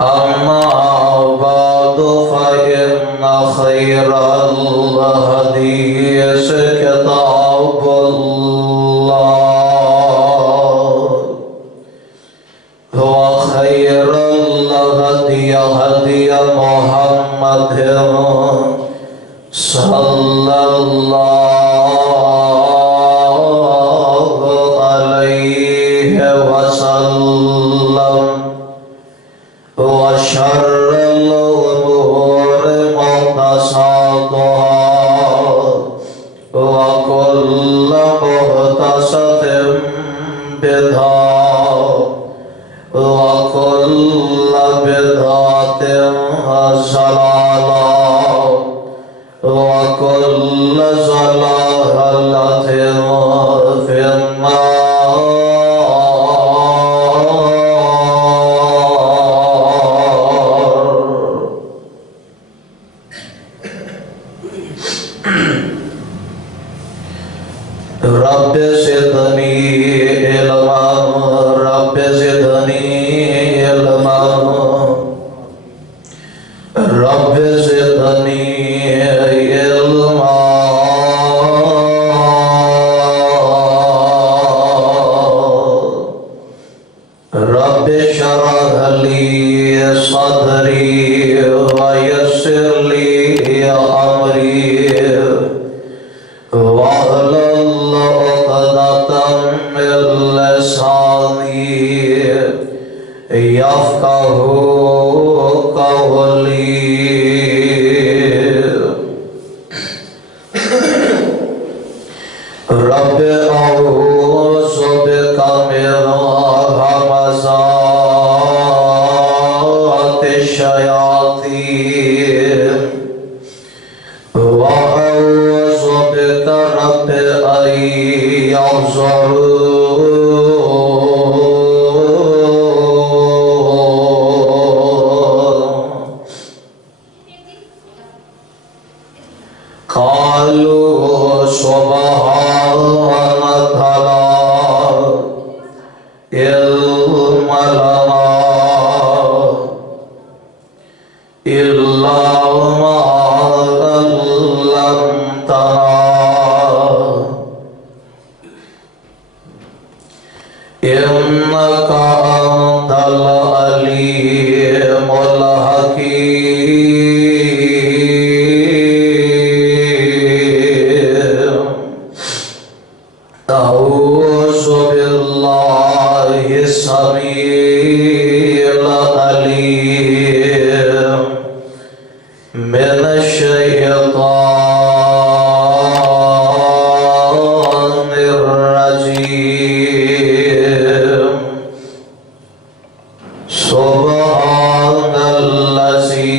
أما بعد فإن خير الحديث كتاب الله وخير الهدي هدي محمد صلى الله عليه وسلم وشر الأمور محدثاتها وكل محدثة بدعة وكل بدعة ضلالة وكل ضلالة في النار. رب زدني علما رب زدني علما رب زدني علما رب اشرح لي صدري ويسر لي أمري واحلل عقدة من لساني يفقهوا قولي. رب أعوذ بك من همزات الشياطين وأعوذ بك رب أن يحضرون. قالوا سبحانك لا علم لنا إلا ما علمتنا إنك أنت العليم الحكيم. أعوذ بالله السميع العليم من الشيطان الرجيم. سبحان الذي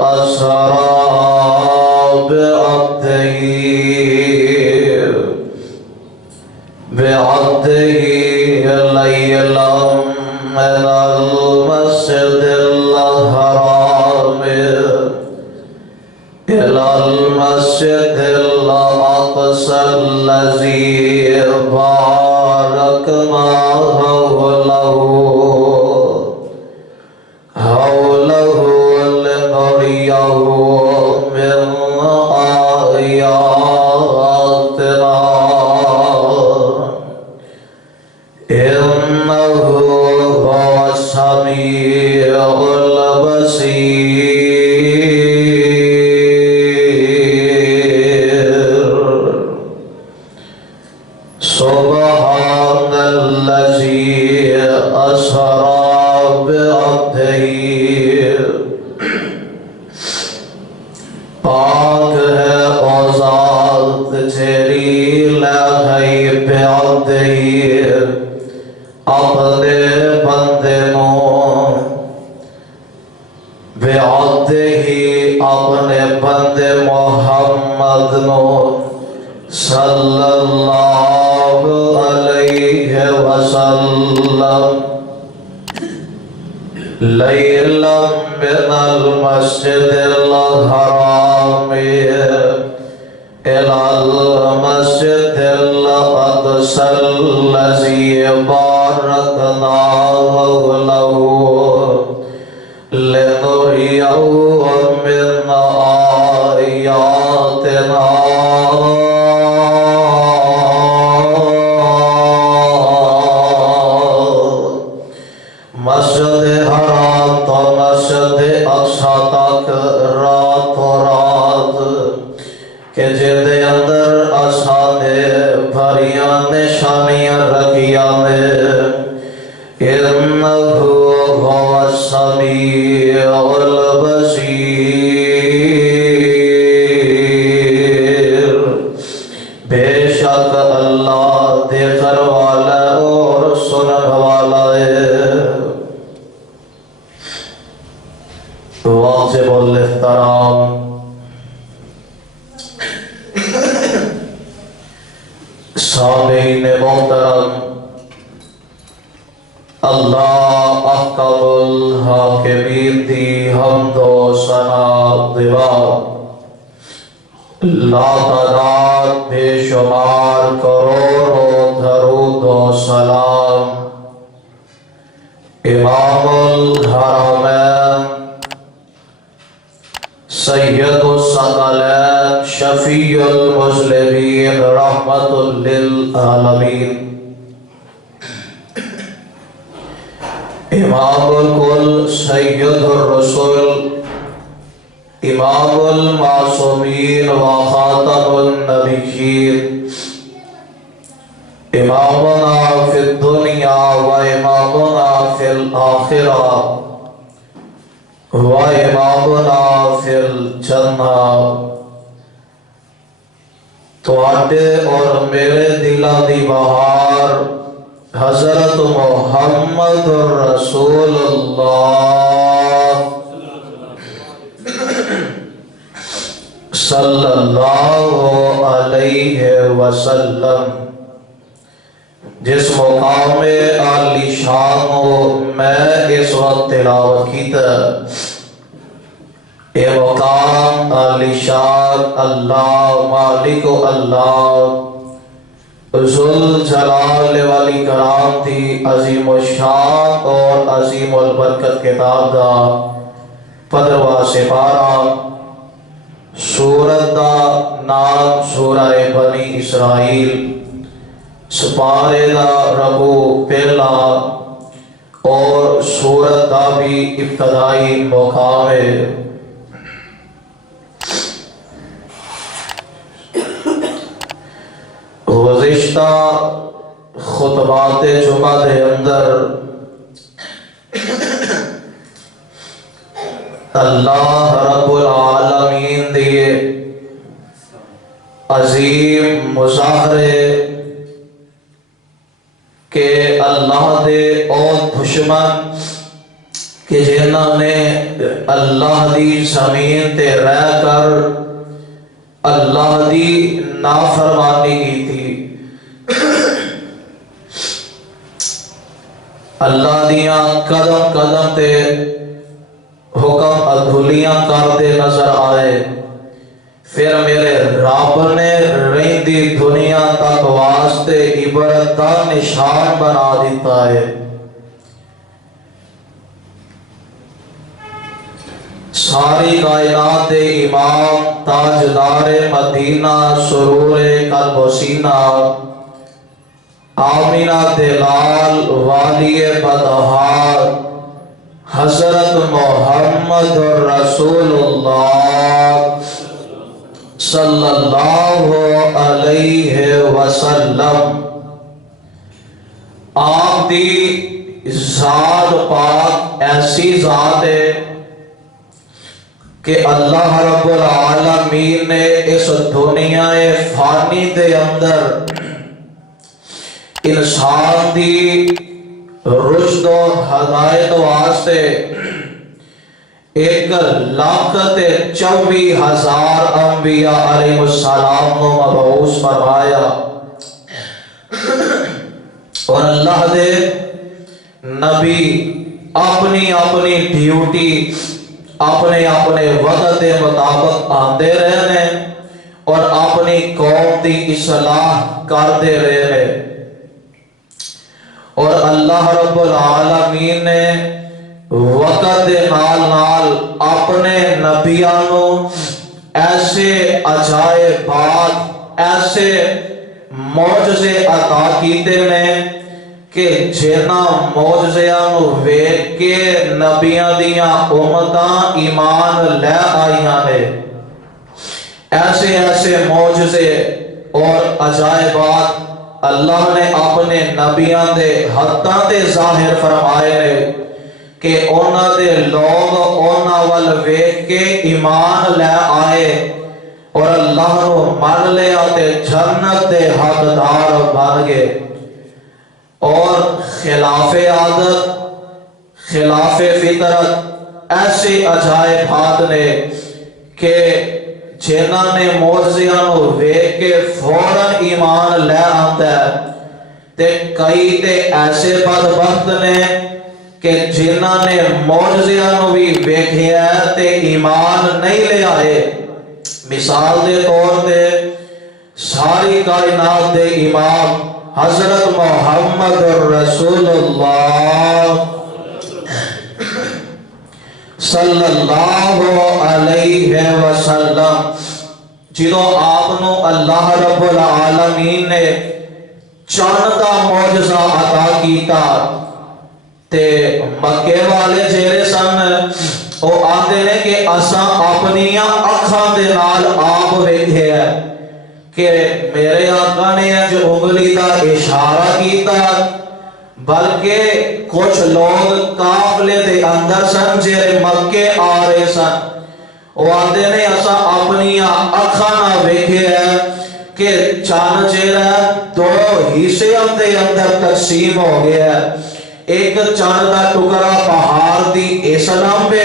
أسرى بعبده ليلا من المسجد الحرام إلى المسجد الأقصى الذي باركنا حوله لنريه من آياتنا إنه هو السميع البصير. سبحان الذي أسرى بعبده. پاک ہے او ذات تیری لہی بعبدہی اپنے بندے نو بعبدہی اپنے بندے محمد نو صلی اللہ علیہ وسلم لیلا من المسجد الحرام إلى المسجد الأقصى الذي باركنا حوله لنريه من آياتنا مسجد حرام تو مسجد اقصی تک راتوں رات کہ جدے اندر اساں نے بھریاں نشانیاں رکھیاں نے انہ هو السمیع البصیر بے شک اللہ دیکھن والا اور سنن والا ہے واجب الاحترام سامعین محترم اللہ احکم الحاکمین دی حمد و ثنا دعا لا تعداد بے شمار کروڑوں درود و سلام امام الحرمین سید الثقلین شفیع المذنبین رحمت للعالمین امام الکل سید الرسول امام المعصومین و خاتم النبیین امامنا فی الدنیا و امامنا فی الآخرہ و امامنا فی الجنہ تواڈے اور میرے دلاں دی بہار حضرت محمد رسول اللہ صلی اللہ علیہ وسلم جس مقام عالی شان میں اس وقت تلاوت کیتا اے مقام عالی شان اللہ مالک اللہ ذل جلال والی کرام تھی عظیم الشان اور عظیم البرکت کتاب دا 15واں سپارہ سورت دا نام سورہ بنی اسرائیل سپارے دا ربو پہلا اور سورت دا بھی ابتدائی مقام ہے گزشتہ خطبات جمعہ دے اندر اللہ رب العالمین دیے عظیم مظاہرے کہ اللہ دے اور دشمن کہ جنہوں نے اللہ دی زمین تے رہ کر اللہ دی نافرمانی کی تھی اللہ دیاں قدم قدم تے حکم ادھولیاں کرتے نظر آئے پھر میرے رب نے رہندی دنیا تک واسطے عبرت کا نشان بنا دیتا ہے ساری کائنات امام تاجدار مدینہ سرور قلب و سینہ آمینہ دلال والی بدہار حضرت محمد رسول اللہ صلی اللہ علیہ وسلم آپ دی ذات پاک ایسی ذات ہے کہ اللہ رب العالمین نے اس دنیا فانی دے اندر انسان دی رشد و ہدایت واسطے 1,24,000 انبیاء علیہ السلام کو مبعوث فرمایا اور اللہ دے نبی اپنی اپنی ڈیوٹی اپنے اپنے وقت کے مطابق آتے رہنے اور اپنی قوم کی اصلاح کرتے رہنے اور اللہ رب العالمین نے وقت دے نال نال اپنے نبیاں نو ایسے عجائبات ایسے معجزے عطا کیتے نے کہ جنہاں معجزیاں نو ویکھ کے نبیاں دیاں امتاں ایمان لے آئیاں نے۔ ایسے ایسے معجزے اور عجائبات اللہ نے اپنے نبیاں دے ہتھاں تے ظاہر فرمائے نے کہ اونا دے لوگ اونا ول ویکھ کے ایمان لے آئے اور اللہ نو مان لیا تے جنت دے حقدار بن گئے۔ اور خلاف عادت خلاف فطرت ایسے عجائبات نے کہ جنہاں نے معجزیاں نو ویکھ کے فوراً ایمان لے آندا ہے تے کئی تے ایسے بدبخت نے کہ جنہاں نے معجزیاں نو بھی ویکھیا ہے تے ایمان نہیں لے آئے۔ مثال دے طور تے ساری کائنات دے امام حضرت محمد رسول اللہ صلی اللہ علیہ وسلم جدو آپ نو اللہ رب العالمین نے چاند دا معجزہ عطا کیتا تے مکے والے جیرے سن او آتے نے کہ اساں اپنیاں اکھاں دے نال آپ ویکھے ہے کہ میرے آقا نے جو انگلی دا اشارہ کیتا بلکہ کچھ لوگ قافلے دے اندر سن جیرے مکے آ رہے سن وہ آتے نے اسا اپنیاں اکھاں نہ ویکھے ہے کہ چاند جیرا دو حصے دے اندر تقسیم ہو گیا ہے۔ ایک چاند دا ٹکڑا پہاڑ دی اس لمبے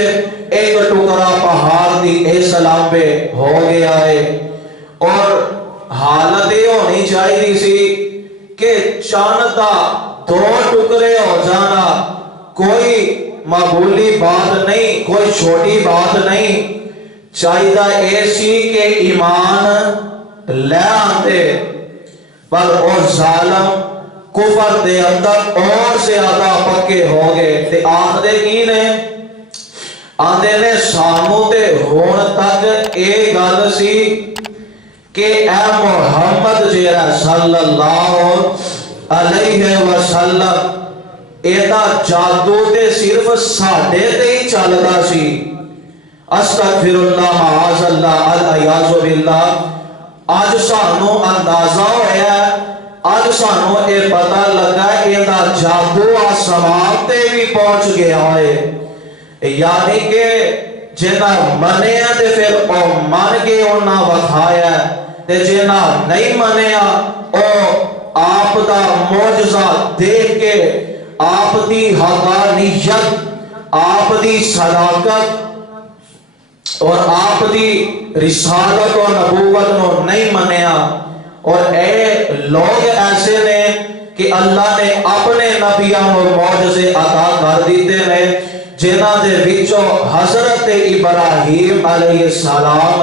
ایک ٹکڑا پہاڑ دی اس لمبے ہو گیا ہے اور حالت یہ ہونی چاہیے سی کہ چاند دا دو ٹکڑے ہو جانا کوئی معمولی بات نہیں کوئی چھوٹی بات نہیں چاہیے ایسی کہ ایمان لے آتے پر اور ظالم کفر دے اندر اور زیادہ پکے ہو گئے تے آخدے کی نے آندے نے سانو تے ہون تک اے گل سی کہ اے محمد جیرا صلی اللہ علیہ وسلم ایدہ جادو تے صرف ساڑھے تے ہی چلدا سی۔ استغفر اللہ معاذ اللہ العیاذ باللہ۔ آج سانو اندازہ ہویا ہے آج سانو اے پتہ لگا ایدہ جادو آسمان تے بھی پہنچ گیا ہے یعنی کہ جنہ منیا تے پھر او من کے انہا وکھایا تے جنہ نہیں منیا او آپ دا معجزہ دیکھ کے آپ دی حقانیت آپ دی صداقت اور آپ دی رسالت و نبوت نو نہیں منیا اور اے لوگ ایسے نے کہ اللہ نے اپنے نبیوں اور معجزے عطا کر دیتے ہیں جنہاں دے وچوں حضرت ابراہیم علیہ السلام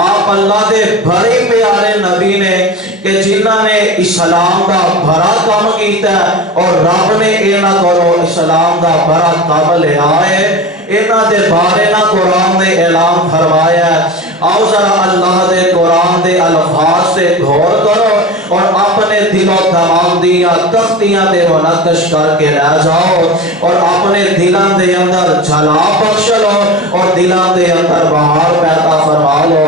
آپ اللہ دے بڑے پیارے نبی نے کہ جنہاں نے اسلام دا بڑا کام کیتا ہے اور رب نے اینا کرو اسلام دا بڑا کام لے آئے اینا دے بارے نا قرآن دے اعلان فرمایا ہے۔ آؤ ذرا اللہ دے قرآن دے الفاظ سے غور کرو اور اپنے دل و دماغ دیا تختیاں دے منقش کر کے رہ جاؤ اور اپنے دلان دے اندر جھلا بخش لو اور دلان دے اندر بہار پیدا فرما لو۔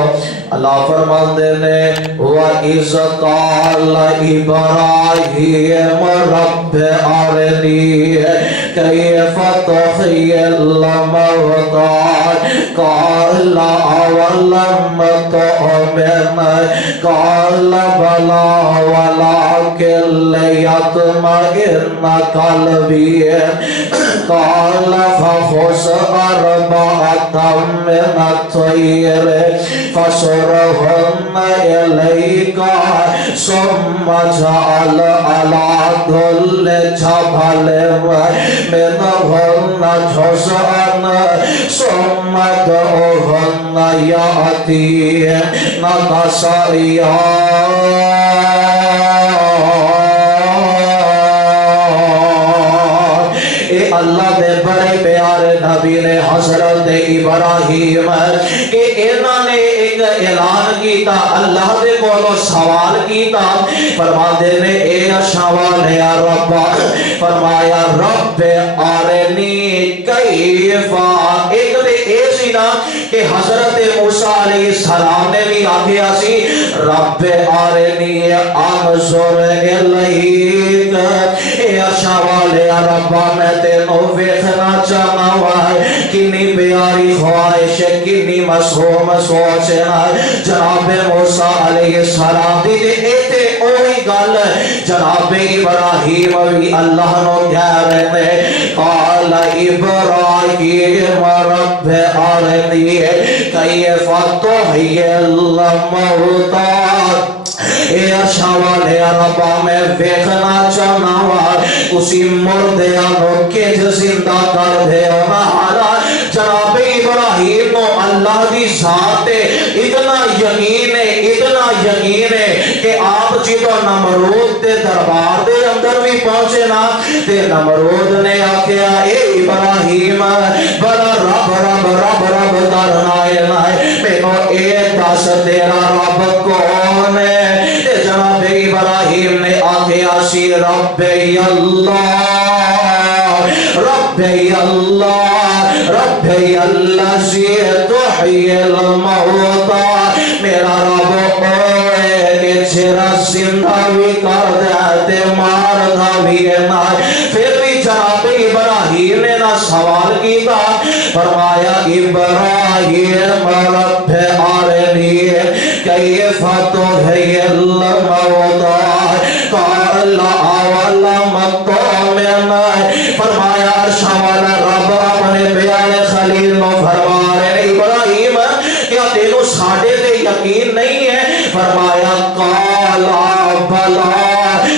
اللہ فرماندے نے وَإِذْ قَالَ إِبْرَاهِيمُ رَبِّ أَرِنِي كَيْفَ تُحْيِي الْمَوْتَىٰ قَالَ أَوَلَمْ تُؤْمِنْ قَالَ بَلَىٰ وَلَٰكِن لِيَطْمَئِنَّ قَلْبِي قَالَ فَخُذْ أَرْبَعَةً مِّنَ الطَّيْرِ فَصُرْهُنَّ إِلَيْكَ ثُمَّ اجْعَلْ عَلَىٰ كُلِّ جَبَلٍ مِّنْهُنَّ جُزْءًا ثُمَّ ادْعُهُنَّ يَأْتِينَكَ سَعْيًا۔ اللہ دے بڑے پیار حضرت ابراہیم کہ انہوں نے ایک اعلان کیتا اللہ دے کولو سوال کیتا فرماندے نے اے سوال یا رب فرمایا رب آرنی کیفا ایک دے اے سی نا کہ حضرت موسیٰ علیہ السلام نے بھی آکھیا سی رب آرنی انظر الیک اے سوال یا رب میں تینوں ویکھنا چاہنا ہے کنی پیاری خواہش کنی مسہوم سوچ ہے جناب موسیٰ علیہ السلام دی ایتے اوہی گل جناب ابراہیم بھی اللہ نو کہہ رہے قال ابراہیم رب ارنی کیف تحیی الموتى اے سوال یا رب میں ویکھنا چاہنا وا اسی مردیاں نو کج زندہ کر دیو نا جناب ابراہیم نو اللہ دی ذات اتنا یقین ہے کہ آپ جدو نمرود دے دربار دے اندر بھی پہنچے نا تے نمرود نے آکھیا اے ابراہیم بڑا رب کرنا ہے مینو اے دس تیرا رب کون ہے تے جناب ابراہیم نے آکھیا سی رب اللہ سی تحیی الموتى میرا رب جرا زندہ بھی کر دیتے مار دا بھی نہ پھر بھی جناب ابراہیم نے نہ سوال کیتا فرمایا ابراہیم رب ارنی کیف تحیی الموتى قال اولم تؤمن فرمایا سوال رب اپنے پیارے خلیل نو فرما رہے ابراہیم کیا تینوں ساڈے تے یقین نہیں ہے فرمایا قال بلا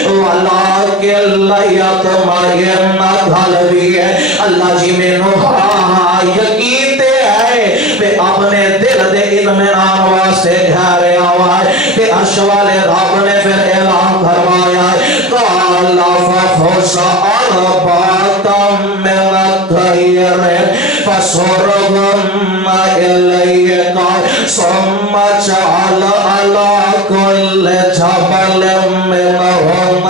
ولکن لیطمئن قلبی اللہ جی مینوں ہاں یقین تے ہے میں اپنے دل دے اطمینان واسطے گھر آوا کہ عرش والے رب نے پھر اعلان فرمایا قال فخذ أربعة من الطير فصرهن إليك ثم اجعل على كل جبل منهن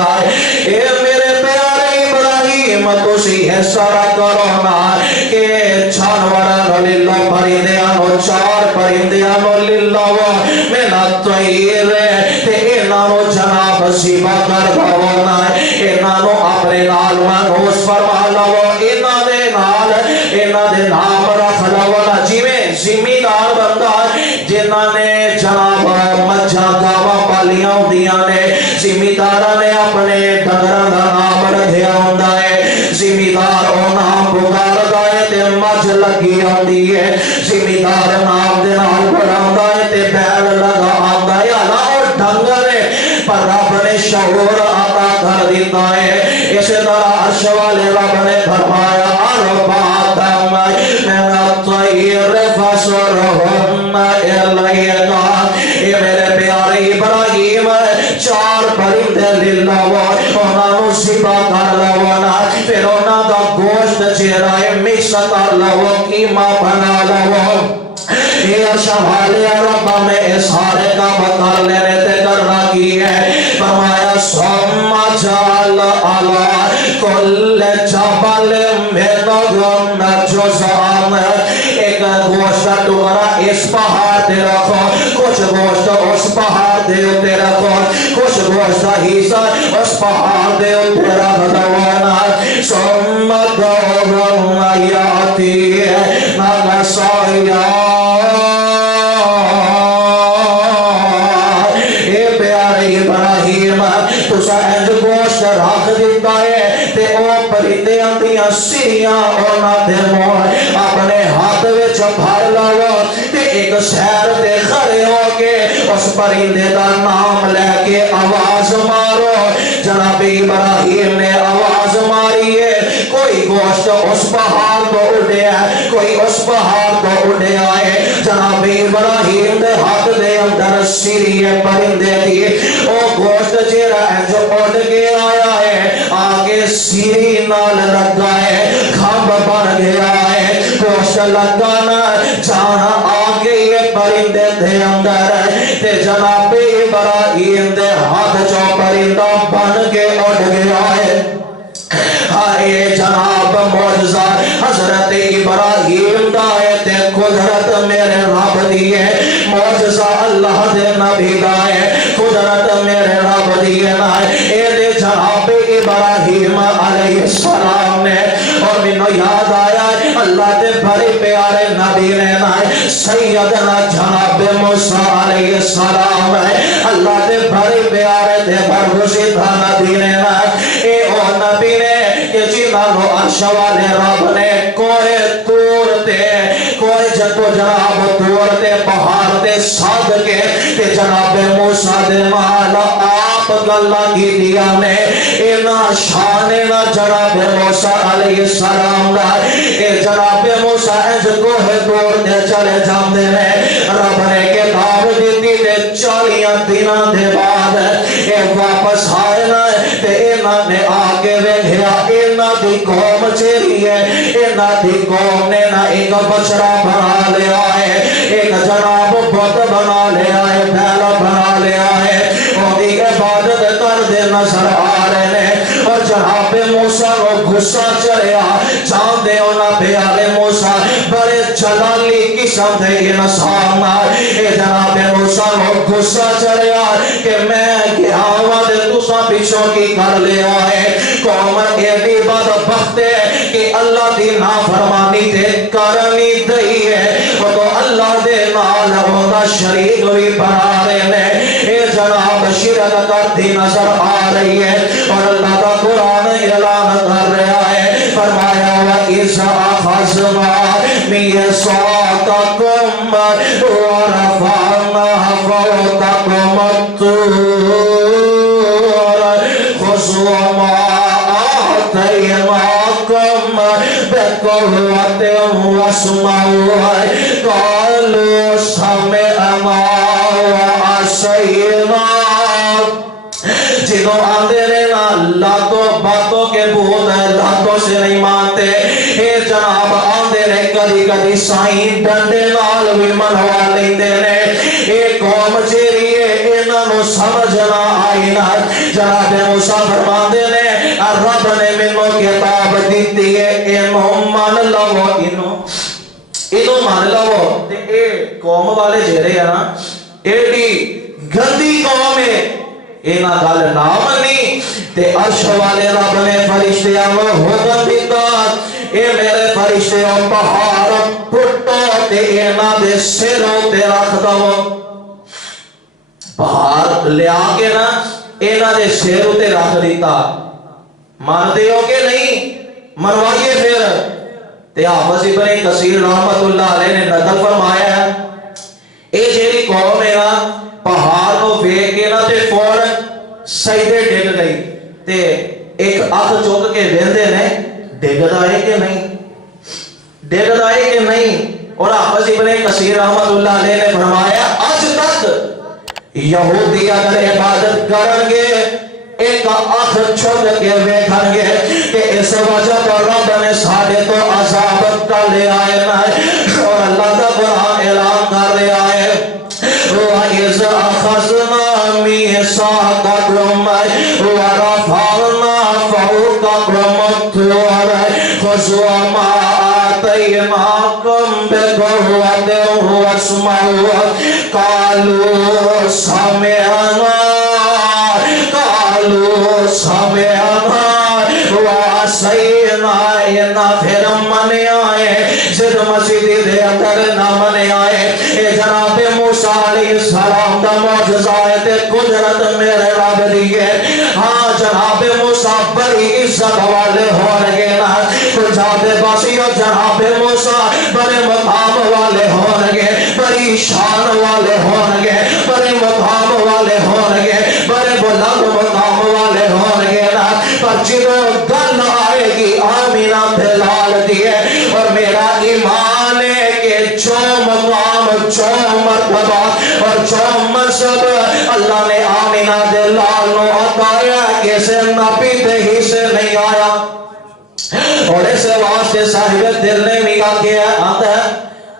اے میرے پیارے ابراہیم تسی حصہ کرو نا کہ جانوراں للہ پرندیاں نو چار پرندیاں نو للہ من الطير تے انہاں نو جناب سیوا کر دو نا انہاں نو اپنے نال منوس فرما لو انہاں دے نام رکھ لو نا جویں زمیندار بندہ جنہاں نے جناب مجھاں گاواں پالیاں ہوندیاں نے زمینداراں نے اپنے ڈنگراں دا نام رکھیا ہوندا ہے زمیندار او نام پکاردا ہے تے مجھ لگی ہوندی ہے زمیندار نام دے نال بڑھاوندا ہے تے بیل لگا آندا ہے الا او ڈنگر ہے پر رب نے شعور عطا کر دیتا ہے اس طرح عرش والے رب نے فرمایا اربعۃ من الطير فصرهن إليك اے میرے پیارے ابراہیم چار پرندے للہ انہاں نو ذبح کر لو نا پھر انہاں دا گوشت چہرہ مکس کر لو قیمہ بنا لو اے شوالے رب میں سارے کام کر لینے تے کرنا کی ہے فرمایا ثم جعل على كل جبل منهن جزءا ایک گوشت کا ٹکڑا اس پہاڑ تے رکھو کچھ گوشت اس پہاڑ دے اوتے رکھو کچھ گوشت کا حصہ اس پہاڑ دے اوتے رکھ دو نا ثم دعوهم یاتی نغصایا گوشت رکھ دیتا ہے تے او پرندیاں دیاں سیاں انہاں دے مون اپنے ہاتھ وچ بھر لو تے ایک شہر تے کھڑے ہو کے اس پرندے دا نام لے کے آواز مارو جناب ابراہیم نے آواز ماری ہے کوئی گوشت اس پہاڑ تو اڑیا ہے کوئی اس پہاڑ تو اڑیا ہے جناب ابراہیم دے ہاتھ دے اندر سیری پرندے دی او گوشت جیرا ہے جو اڑ کے آیا ہے آگے سیری نال لگا ہے کھمب بن گیا ہے گوشت لگانا جانا آگے یہ پرندے دے اندر تے جناب ابراہیم دے ہاتھ چو پرندہ بن کے اڑ گیا ہے آئے جناب معجزہ حضرت ابراہیم دائے تے قدرت میرے رب دیئے معجزہ اللہ دے نبی دائے قدرت میرے رب دیئے نائے اے دے جناب ابراہیم علیہ السلام نے اور منو یاد آیا اللہ دے بھری پیارے نبی نے نائے سیدنا جناب موسیٰ علیہ السلام ہے اللہ دے بھری پیارے دے برگزیدہ نبی نے نائے اے او نبی نے کہ جنہوں عرشوالے رب نے کوئی تورتے کوئی جنگو جناب تورتے پہاڑتے ساد کے کہ جناب موسیٰ دے مالا آپ گلہ کی دیا نے اینا شانے نا جناب موسیٰ علیہ السلام دا اے جناب موسیٰ انج کوہ تورتے چلے جام دے نے رب نے کتاب دیتی دے 40 دنوں دے بعد اے واپس آئے نا تے اینا نے آگے ویکھیا اینا دی قوم چیری ہے اینا دی قوم نے نا ایک بچڑا بنا لیا ہے ایک جناب بت بنا لیا ہے پھیلا بنا لیا ہے اور دی عبادت کر دے نظر آ رہے ہیں اور جناب موسیٰ کو غصہ چڑھیا جان دے اونا پیارے موسیٰ بڑے جلالی قسم دے یہ نسان اے جناب موسیٰ کو غصہ چڑھیا کہ میں کیا آواد تسا پیچھوں کی کر لیا ہے قوم ایڈی بات بخت ہے کہ اللہ دی نافرمانی دے کرنی دئی ہے وہ تو اللہ دے نال ہوتا شریک بھی بنا رہے ہیں اے جناب شرک کرتی نظر آ رہی ہے اور اللہ کا قرآن اعلان کر رہا ہے فرمایا وَإِذَا أَخَذْنَا مِيثَاقَكُمْ وَرَفَعْنَا فَوْقَكُمُ الطُّورَ خُذُوا مَا آتَيْنَاكُمْ بِقُوَّةٍ وَاسْمَعُوا قَالُوا سَمِعْنَا وَعَصَيْنَا جنہوں آندے رہنا لاتوں باتوں کے بھوت ہے لاتوں سے نہیں مانتے اے جناب آندے رہے کدی کدی سائیں ڈنڈے نال بھی منوا لیندے رہے اے قوم چیری ہے انہوں سمجھنا آئی نہ جناب موسیٰ فرماندے نے رب نے منوں کتاب دیتی ہے انہوں مان لو انہوں مان لو تے اے قوم والے جیرے ہیں نا ایڈی گندی قوم ہے اینا گل نام نہیں تے عرش والے رب نے فرشتیاں کو حکم دیتا اے میرے فرشتیاں پہاڑ پھٹو تے اینا دے سروں تے رکھ دو پہاڑ لیا کے نا اینا دے سروں تے رکھ دیتا مانتے ہو کہ نہیں منوائیے پھر تے حافظ ابن کثیر رحمت اللہ علیہ نے نقل فرمایا ہے اے جیری قوم ہے نا پہاڑ نو ویکھ کے نا تے فوراً سجدے ڈگ گئی تے ایک اکھ چوک کے ویندے نے ڈگدا ہے کہ نہیں ڈگدا ہے کہ نہیں اور حافظ ابن کثیر رحمت اللہ علیہ نے فرمایا آج تک یہودی اگر عبادت کرن گے ایک اکھ چوک کے ویکھن گے کہ اس وجہ پر رب نے ساڈے تو عذاب کر لے آئے نا اور اللہ کا قرآن اعلان کر رہا ہے وَإِذَا أَخَذْنَا مِيثَاقَكُمْ وَرَفَعْنَا فَوْقَكُمُ الطُّورَ خُذُوا مَا آتَيْنَاكُمْ بِقُوَّةٍ وَاسْمَعُوا قَالُوا سَمِعْنَا وَعَصَيْنَا اینا پھر منے آئے زد مسجدی دے اندر نہ منے آئے اے جناب موسیٰ علیہ السلام دا معجزات قدرت میرے رب دیئے ہاں جناب موسیٰ بڑی عزت والے ہو رہے نا جاتے باسی اور جناب موسیٰ بڑے مقام والے ہو رہے بڑی شان والے ہو رہے بڑے مقام والے ہو رہے بڑے بلند مقام والے ہو رہے نا پر جنہوں گل آئے گی آمینہ پھیلال دیئے اور میرا ایمان ہے کہ جو مقام جو مرتبہ اور جو منصب اللہ نے آمینہ دلال نو عطایا کیسے نبی دے ہی سے نہیں آیا اور اس واسطے صاحب دل نے بھی کیا آتا ہے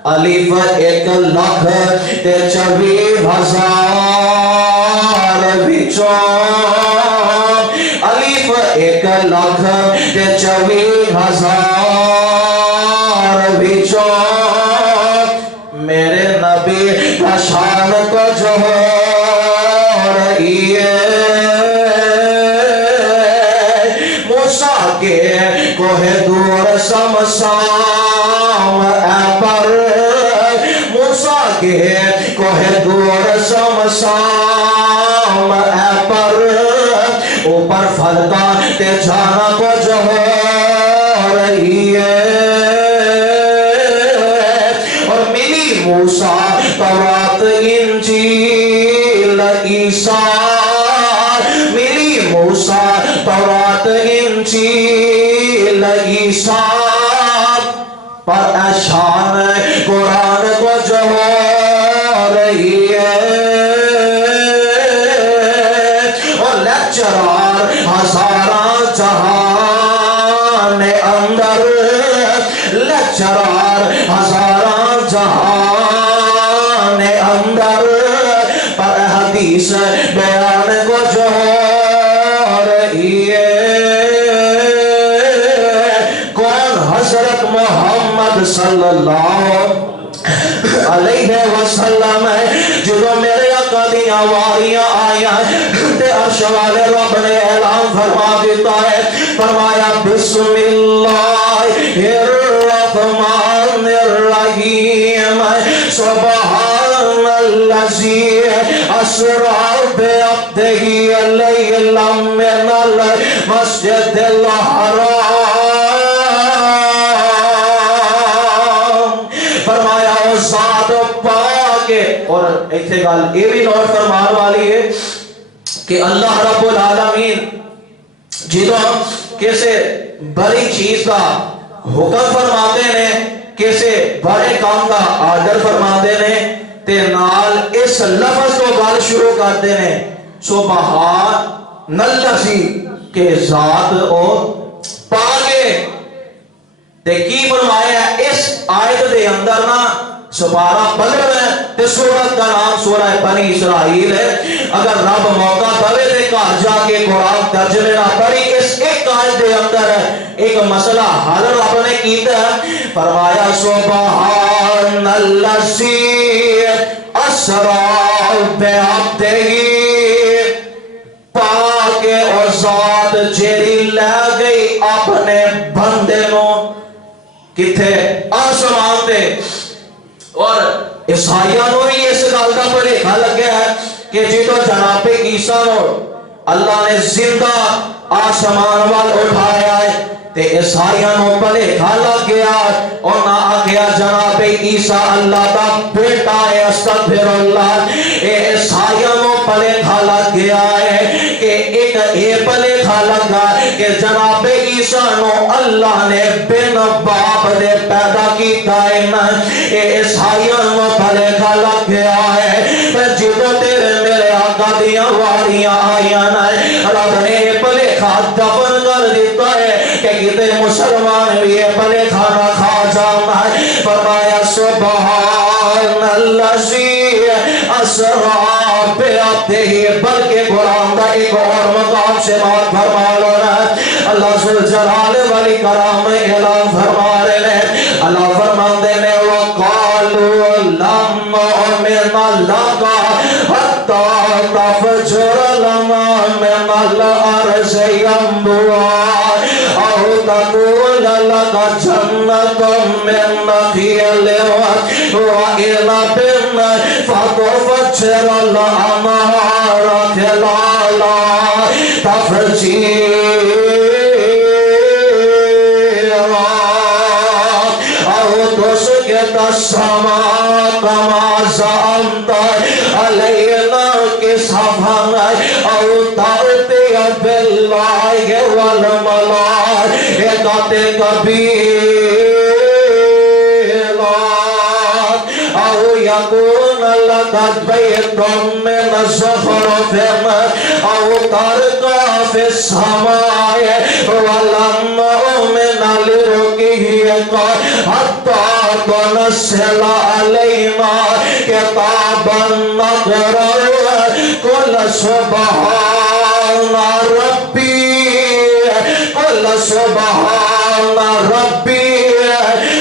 الف 1,24,000 بچوں الف 1,24,000 بچوں میرے نبی کا شان کو جو رہی ہے موسیٰ کے کوہ دور سمسام اے پر موسیٰ کے کوہ دور سمسام اے پر اوپر فلکا تے جانا کو جو رہی ہے اور ملی موسیٰ تورات انجیل عیسیٰ ملی موسیٰ تورات انجیل عیسیٰ پر اشان قرآن کو جو رہی ہے اور لیکچرار ہزاران جہان اندر لیکچرار ہزاران جہان اندر پر حدیث بیان کو جو رہی ہے کون حضرت محمد صلی اللہ علیہ وسلم ہے جدو میرے آقا دیاں واریاں آیاں تے عرش والے رب نے اعلان فرما دیتا ہے فرمایا بسم اللہ الرحمن الرحیم سبحان الذی اسرا بعبدہ لیلا من المسجد الحرام فرمایا ذات پاک اور ایتھے گل یہ بھی نوٹ فرمان والی ہے کہ اللہ رب العالمین جدوں کسے بڑی چیز کا حکم فرماتے ہیں کسے بڑے کام کا آرڈر فرماتے ہیں تے نال اس لفظ کو گل شروع کرتے ہیں سبحان الذی کے ذات اور پاکے تے کی فرمایا اس آیت دے اندر نا سپارہ 15 ہے تے سورت کا نام سورہ بنی اسرائیل ہے اگر رب موقع دے تے گھر جا کے قرآن ترجمے نہ پڑھی اس ایک آیت دے اندر ایک مسئلہ حل رب نے کیتا ہے فرمایا سبحان الذی اسرا بعبدہ پاک اور ذات جیڑی لے گئی اپنے بندے نو کتھے آسمان تے اور عیسائیاں نو بھی اس گل دا بھلیکھا لگیا ہے کہ جدو جناب عیسیٰ نو اللہ نے زندہ آسمان وال اٹھایا ہے تے عیسائیاں نو بھلیکھا لگ گیا اور نہ آکھیا جناب عیسیٰ اللہ دا بیٹا ہے استغفر اللہ عیسائیاں نو بھلیکھا لگ گیا ہے کہ ایک بھلیکھا لگا کہ جناب عیسیٰ نو اللہ نے بن باپ دے پیدا کیتا ہے عیسائیاں نو بھلیکھا لگ گیا ہے جدو تیرے میرے آقا دیاں واریاں آئیاں رب نے بھلیکھا دفن کر دیتا ہے کہ کتے مسلمان بھی بھلیکھا نہ کھا جانا ہے فرمایا سبحان الذی اسرا بعبدہ بلکہ قرآن کا ایک اور مقام سے بات فرما لو نا اللہ ذوالجلال والاکرام اعلان فرما رہے ہیں اللہ فرماتے ہیں وقالوا لن نؤمن لك حتى تفجر لنا من الأرض ينبوعا أو تكون لك جنة من نخيل وعنب فتفجر الأنهار خلالا تفجيرا أو تسقط السماء كما زعمت علينا كسفا أو تأتي بالله والملائكة قبيلا أو يكون لك بيت من زخرف أو ترقى في السماء ولن نؤمن حتى تنزل علينا كتابا نقرأ قل سبحان ربي قل سبحان ربي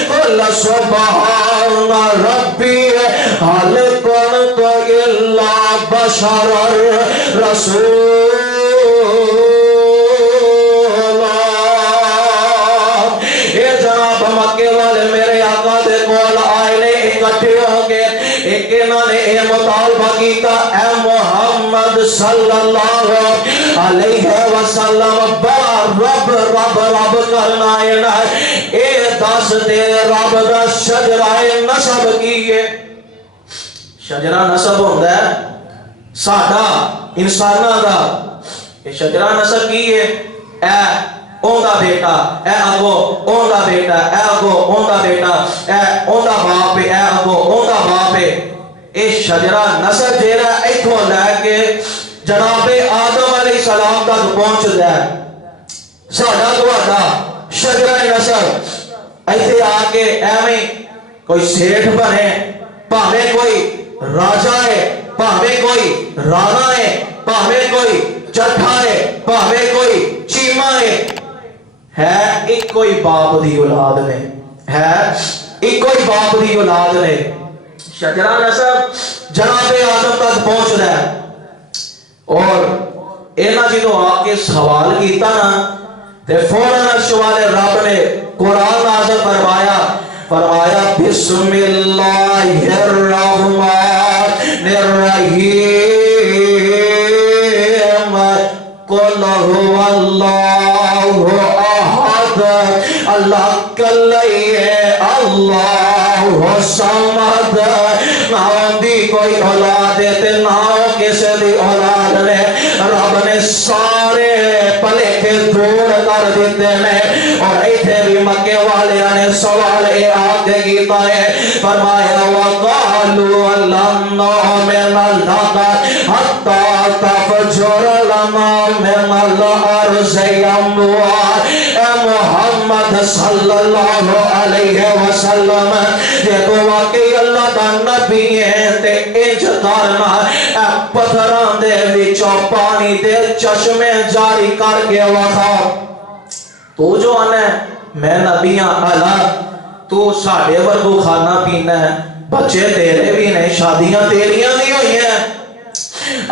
قل سبحان ربي هل كنت إلا بشرا رسولا. یہ جناب مکے والے میرے آقا دے کول آئے نے اکٹھے ہو کے ایک انہوں نے یہ مطالبہ کیتا اے محمد صلی اللہ علیہ وسلم رب رب رب کرنا ہے اے دس دے رب دا شجرہ نسب کیے. شجرہ نسب ہوتا ہے ساڈا انسانہ دا. یہ شجرہ نسب کیے اے اوندا بیٹا اے اگو اوندا بیٹا اے اگو اوندا بیٹا اے اوندا باپ اے اگو اوندا باپ. اے شجرہ نسب جیڑا ایتھوں لے کے جناب آدم علیہ السلام تک پہنچدا ہے. ساڈا تہاڈا شجرہ نسب ایتھے آ کے ایویں کوئی سیٹھ بنے بھاویں کوئی راجا ہے بھاویں کوئی رانا ہے بھاویں کوئی چٹھا ہے بھاویں کوئی چیما ہے ایک کوئی باپ دی اولاد نے ہے ایک کوئی باپ دی اولاد نے. شجرہ نسب جناب آدم تک پہنچ رہا ہے. اور اینا جدو آ کے سوال کیتا نا تے فوراً عرش والے رب نے قرآن نازل فرمایا بسم اللہ الرحمن الرحیم قل هو اللہ احد اللہ کلیہ اللہ صمد. نہ دی کوئی اولاد تے نہ کسی دی اولاد نے. رب نے سارے پلیکے دور کر دیتے ہیں. اور ایتھے بھی مکے والے نے سوال اے آگے کیتا ہے فرمایا وقالوا لن نؤمن لك حتى تفجر لنا من الأرض ينبوعا. اے محمد صلی اللہ علیہ وسلم یہ تو واقعی اللہ دا نبی ہے تے انج کرنا اے پتھراں دے وچوں پانی دے چشمے جاری کر کے وکھا. تو جو آنا ہے میں نبی اعلیٰ تو ساڑھے ورگو کھانا پینا ہے بچے تیرے بھی نہیں شادیاں تیریاں نہیں ہوئی ہیں.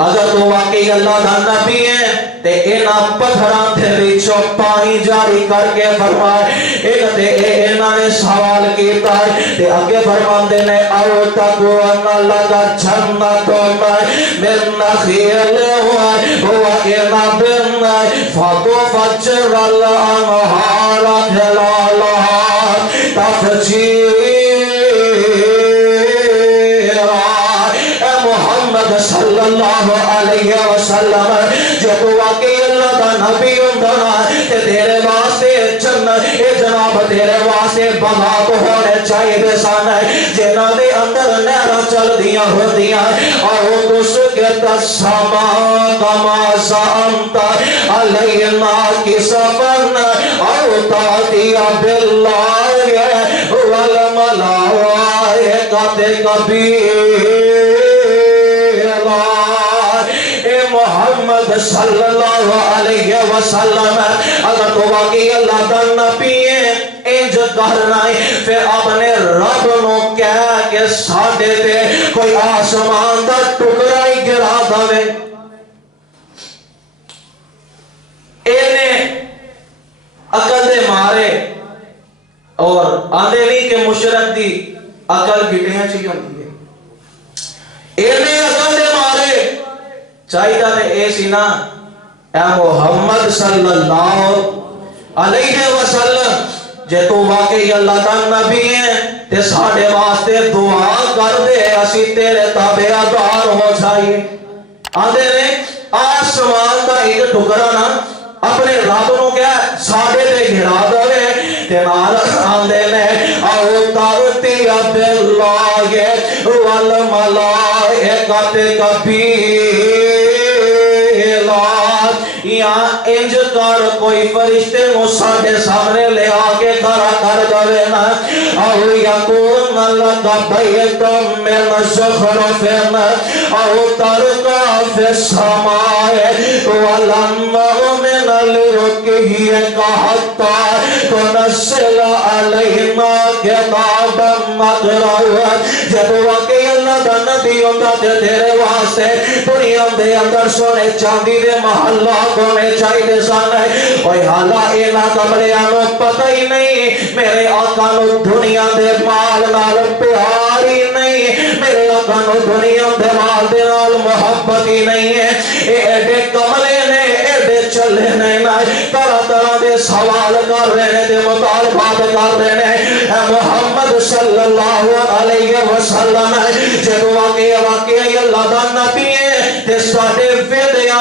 اگر تو واقعی اللہ دا نبی ہے تے اینا پتھران تھے وچوں پانی جاری کر کے فرمائے. ایک تے اینا نے سوال کیتا ہے تے آگے فرمان دینے او تکو ان لگا جنتون من نخیل ہوا اینا بن فتو فجر الانہار خلالہا تفجیرا. اے محمد صلی اللہ علیہ وسلم جو تو واقعی اللہ کا نبی ہوندنا تے تیرے واسطے جنت اے جناب تیرے واسطے بغاوت ہونے چاہیے سن جنہاں دے اندر نہراں چلدیاں ہوندیاں اور اس کے تسما کما سانت علینا کسبن او تاتی باللہ والملائکۃ کبیرا. محمد صلی اللہ علیہ وسلم اگر تو واقعی اللہ کا نبی ہے انج کرنا ہے پھر اپنے رب نو کہہ کہ ساڈے تے کوئی آسمان دا ٹکڑا ہی گرا دے. اینے عقل دے مارے اور آندے نہیں کہ مشرک دی عقل گٹیاں چاہیے ہوتی ہے. اینے عقل دے مارے چاہیدہ تے اے سینا اے محمد صلی اللہ علیہ وسلم جے تو واقعی اللہ کا نبی ہے تے ساڑھے واسطے دعا کر دے اسی تیرے تابعدار ہو جائیے. آدھے نے آسمان کا ایک ٹکڑا نا اپنے رب نو کیا ساڑھے تے گھرا دوے تے نال آدھے نے او تارتی باللہ والملائکۃ کبیرا. یا انج کر اگر کوئی فرشتے نو ساڈے سامنے لے آکے کھڑا کر جاوے نا او یکون لک بیت من زخرف او ترقى في السماء ولن نؤمن لرقيك حتى تنزل علينا كتابا نقرأه جب واقعی اللہ دا نبی ہوتا تیرے واسطے دنیا دے اندر سونے چاندی دے محلہ کونے چاہیے سانے اوہ حالا اینا کمریانو پتہ ہی نہیں میرے آقا نو دنیا دے مال نال پیاری نہیں میرے آقا نو دنیا دے مال دے نال محبت ہی نہیں ہے اے ایڈے کملے نے ایڈے چلے نے طرح طرح دے سوال کر رہے نے دے مطالبات کر رہے نے اے محمد صلی اللہ علیہ وسلم جب واقعی اللہ دا نبی ہے تے ساڈے ویندیاں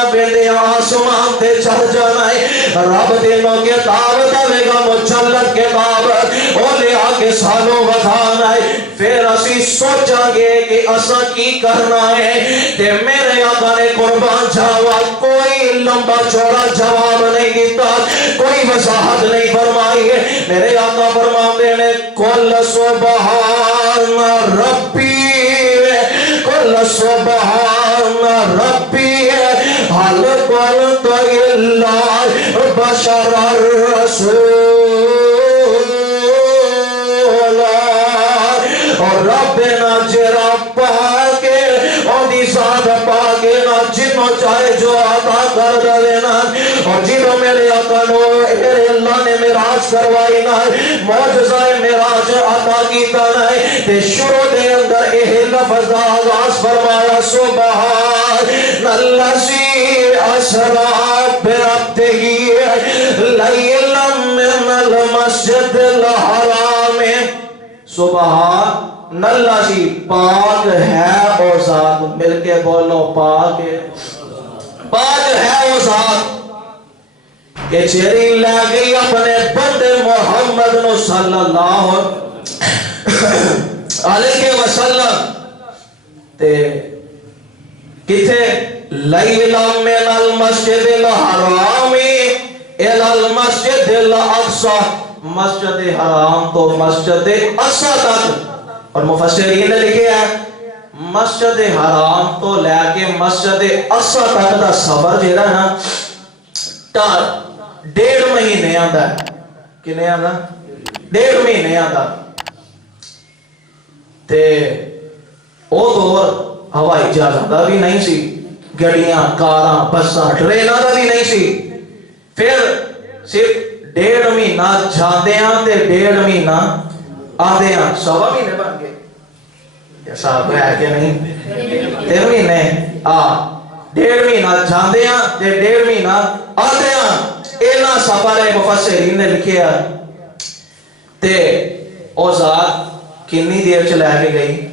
آسمان تے چڑھ جانا ہے رب دنوں کے دعوت دے گا مجلد کتاب او لے آکے سانو بتانا ہے پھر اسی سوچاں گے کہ اسا کی کرنا ہے تے میرے آقا نے قربان جاوا کوئی لمبا چوڑا جواب نہیں دیتا کوئی وضاحت نہیں فرمائی ہے میرے آقا فرماتے نے کل سبحان ربی کل سبحان ربی حل قلت الا بشر الرسول اور ربنا جرا پاکے اور دی ذات پاکے نا جنوں چاہے جو عطا کر دینا اور جنوں میرے آقا نو میرے اللہ نے معراج کروائی نا معجزہ معراج عطا کیتا نا تے شروع دے اندر یہ لفظ دا آغاز فرمایا سبحان الذی اسری بعبدہ لیلا من المسجد الحرام سبحان اللہ جی پاک ہے او ذات مل کے بولو پاک ہے او ذات کہ چیری لے گئی اپنے بندے محمد نو صلی اللہ علیہ وسلم تے کتے لیلا من المسجد الحرام الى المسجد الاقصى مسجد حرام تو مسجد اقصی تک اور مفسرین نے لکھے ہیں مسجد حرام تو لے کے مسجد اقصی تک دا سفر جیڑا ہے نا 1.5 مہینے آندا ہے کنے آندا 1.5 مہینے آندا تے او دور ہوائی جہاز دا بھی نہیں سی گڑیاں کاراں بساں ٹریناں دا بھی نہیں سی پھر صرف 1.5 مہینہ جاندے ہیں تے 1.5 مہینہ آدھے ہیں 1.25 مہینے بن گئے یا صاحب ہے کہ نہیں 3 مہینے 1.5 مہینہ جاندے ہیں تے 1.5 مہینہ آدھے ہیں اینا سفر مفسرین نے لکھیا تے او ذات کنی دیر چلے کے گئی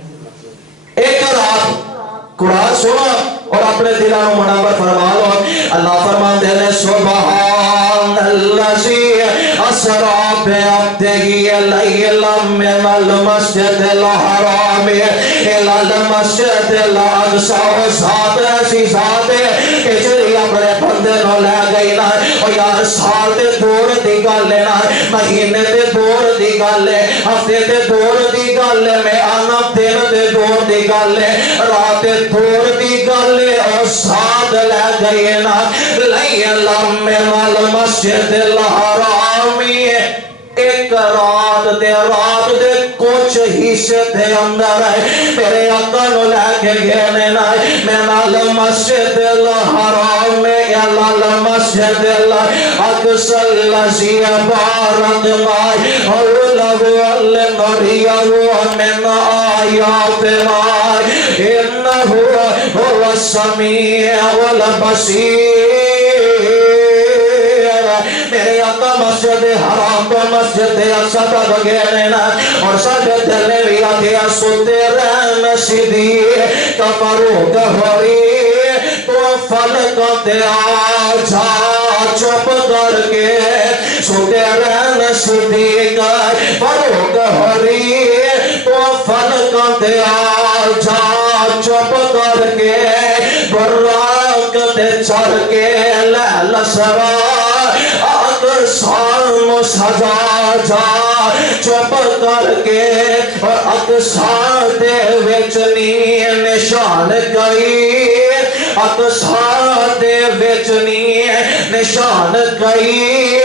ایک رات قرآن سنو اور اپنے دلانوں منور فرما لو اللہ فرمان دینے سبحان الذی اسری بعبدہ لیلا من المسجد الحرام الى المسجد الاقصی ذات ایسی ذات ہے کہ جڑی اپنے بندے نو لے گئی نا اور یار سال دے دور دی گل ہے نا مہینے دے دور دی گل ہے ہفتے دے دور دی گل ہے میں آنا دن دے دور دی گل ہے رات دے دور دی گل ہے اور ساتھ لے گئی نا لیلا من المسجد الحرام ایک رات دے کچھ حصے دے اندر ہے میرے آقا نو لے کے گئے نا من المسجد الحرام الى المسجد الاقصی الذی بارکنا حوله لنریه من آیاتنا انه هو السمیع البصیر میرے آقا مسجد حرام تو مسجد اقصی تک گئے نا اور ساڈے دل نے بھی آکھیا سوتے رہن سیدھی کفرو کہوری تو فلک تے آ جا چپ کر کے سوتے رہن سیدھی کفرو کہوری تو فلک تے آ جا چپ کر کے براق تے چڑھ کے لہل سرا سجا جا چپ کر کے اور اقصا دے وچ نی نشان کئی اقصا دے وچ نی نشان کئی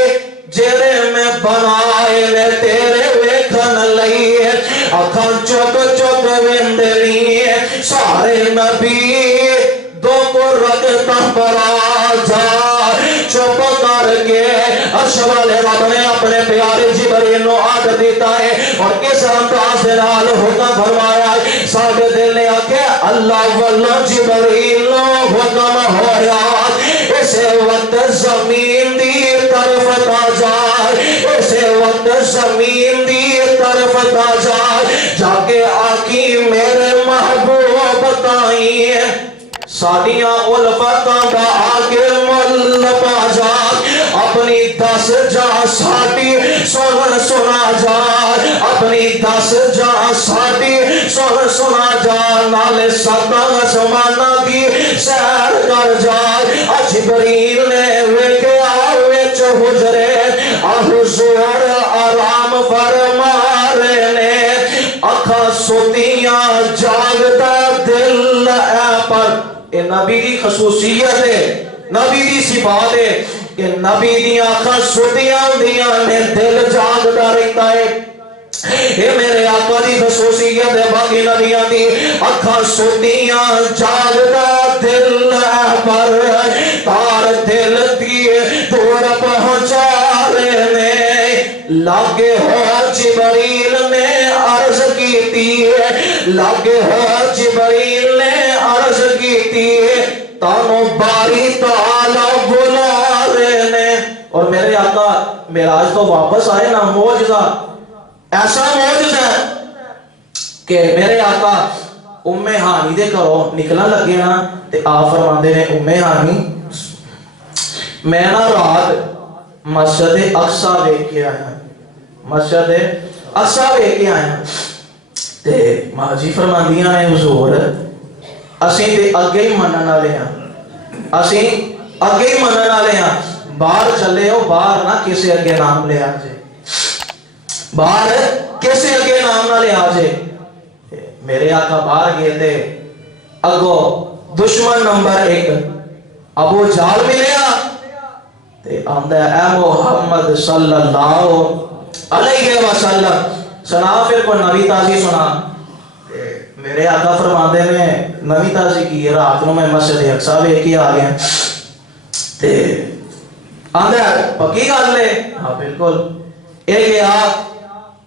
جڑے میں بنائے نے تیرے ویکھن لئی اکھاں چک چک ویندنی سارے نبی دو کو رکھتا پرا جا چپ کر کے عرش والے رب نے اپنے پیارے جبریل نو آگ دیتا ہے اور کس انداز سے نال حکم فرمایا ہے ساڈے دل نے آکھے اللہ واللہ جبریل نو حکم ہویا اسے وقت زمین دی طرف تا جائے اسے وقت زمین دی طرف تا جائے جا کے آقی میرے محبوب بتائی ساڑیاں الفتاں دا آگے مل پا جا اپنی دس جا ساڑی سنا جا اپنی دس جا ساڑی سنا جا نالے ساتاں سمانا دی سیر کر جا جبریل نے ویکے آویچ حجرے حضور آرام فرما رہے نے اکھا سوتیاں جاگتا دل اے پر یہ نبی دی خصوصیت ہے نبی دی صفات ہے کہ نبی دی آنکھاں سوتیاں دیاں نے دل جاگتا رہتا ہے یہ میرے آقا دی خصوصیت ہے باقی نبیاں دی آنکھاں سوتیاں جاگتا دل پر تار دل دی دور پہنچا رہے لاگے ہو جبریل نے عرض کیتی لاگے ہو جبریل نے عرض کیتی تانو باری تعالی بلا رہے اور میرے آقا معراج تو واپس آئے نا معجزہ ایسا معجزہ کہ میرے آقا ام ہانی دے کرو نکلنا لگے نا تے آپ فرماندے نے ام ہانی میں نا رات مسجد اقصا دیکھ کے آیا مسجد اقصا دیکھ کے آیا تے ماجی فرماندیاں نے حضور اسی تے اگے ہی منن والے ہیں اسی اگے ہی منن والے ہیں باہر چلے ہو باہر نہ کسی اگے نام لے آجے باہر کسی اگے نام نہ لے آجے میرے آقا باہر گئے تھے اگو دشمن نمبر 1 ابو جہل ملیا تے آمدہ اے محمد صلی اللہ علیہ وسلم سنا پھر کوئی نبی تازی سنا میرے آقا فرماندے نے نبی تازی کی رات نو میں مسجد اقصا ویکھ کے آ گیا تے آندہ پکی گل لے ہاں بالکل ایک گیا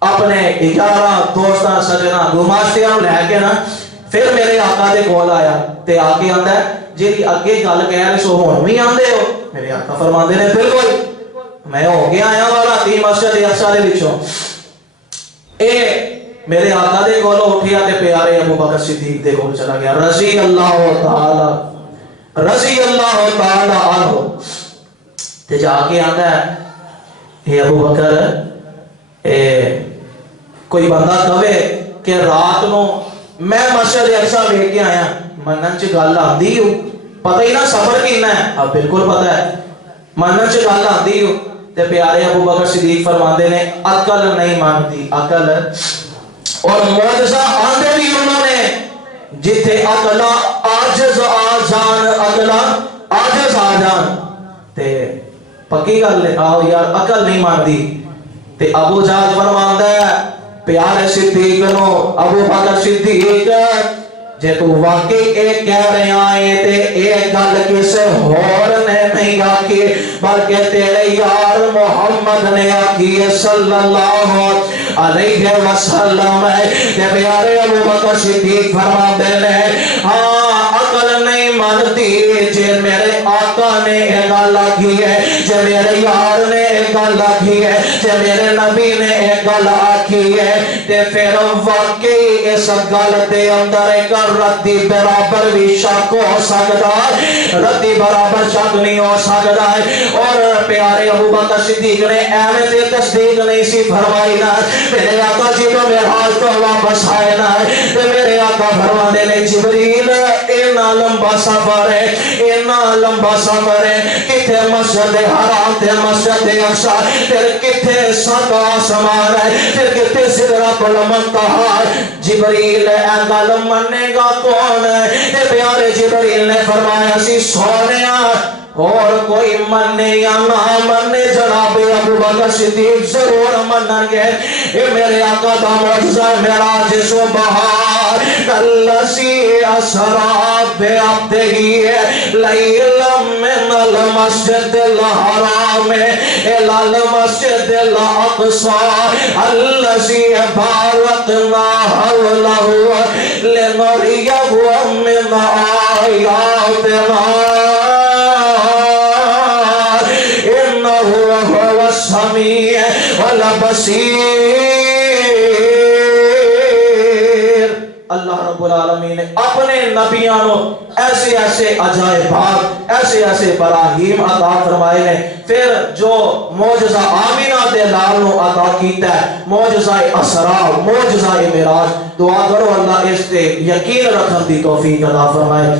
اپنے 11 دوستاں سجنا گماشتیاں لے کے نا پھر میرے آقا دے کول آیا تے آ کے آندا ہے جی اگے گل کہہ رہے سو ہن وی آندے ہو میرے آقا فرماندے نے بالکل میں ہو گیا آیا والا تی مسجد اقصا دے وچوں اے میرے آقا دے کول اٹھیا تے پیارے ابو بکر صدیق دے کول چلا گیا رضی اللہ تعالی عنہ تے جا کے آندا ہے اے ابو بکر کوئی بندہ کہے کہ رات نو میں مسجد اقصا ویکھ کے آیا منن چ گل آندی ہو پتہ ہی نہ صبر کینا ہے اب بالکل پتہ ہے منن چ گل آندی ہو تے پیارے ابو بکر صدیق فرماندے نے عقل نہیں مانتی عقل اور معجزہ آندے بھی انہوں نے جتھے عقل عاجز آ جان عقل عاجز آ جان تے پکی گل ہے آؤ یار عقل نہیں مانتی تے ابو جہل فرماندا ہے پیارے صدیق نو ابو بکر صدیق جے تو واقعی ایک کہہ رہے آئے تے ایک گل کسے ہور نے نہیں آکی بلکہ تیرے یار محمد نے آکی صلی اللہ علیہ وسلم تے پیارے ابو بکر صدیق فرماتے ہیں ہاں عقل نہیں مانتی جے میرے آقا نے ایک گل آکی ہے جے میرے یار نے ایک گل آکی ہے جے میرے نبی نے ایک گل آکی ہے تے پھر واقعی اس گل دے اندر ایک ردی برابر بھی شک ہو سکتا ہے ردی برابر شک نہیں ہو سکتا ہے اور پیارے ابو بکر صدیق نے ایویں تے تصدیق نہیں سی فرمائی نا میرے آقا جی تو معراج تو واپس آئے نا تے میرے آقا فرماندے نے جبریل اینا لمبا سفر ہے اینا لمبا سفر ہے کتے مسجد حرام تے مسجد اقصا دسا پھر کتنے سات آسمان ہے پھر کتنے سدرۃ المنتہا ہے جبریل اے گل منے گا کون ہے اے پیارے جبریل نے فرمایا سی سونیا اور کوئی مننے یا نہ مننے جناب ابو بکر صدیق ضرور منن گے اے میرے آقا دا معجزہ معراج و بہار کلسی اسرا بعبدہ لیلا من المسجد الحرام الى المسجد الاقصى الذي باركنا حوله لنريه من آياتنا السمیع والبصیر اللہ رب العالمین نے اپنے نبیانوں ایسے ایسے عجائبات ایسے ایسے براہیم عطا فرمائے ہیں پھر جو معجزہ آمینہ دے لالوں عطا کیتا ہے معجزہ اسراء معجزہ معراج دعا کرو اللہ اس تے یقین رکھن دی توفیق عطا فرمائے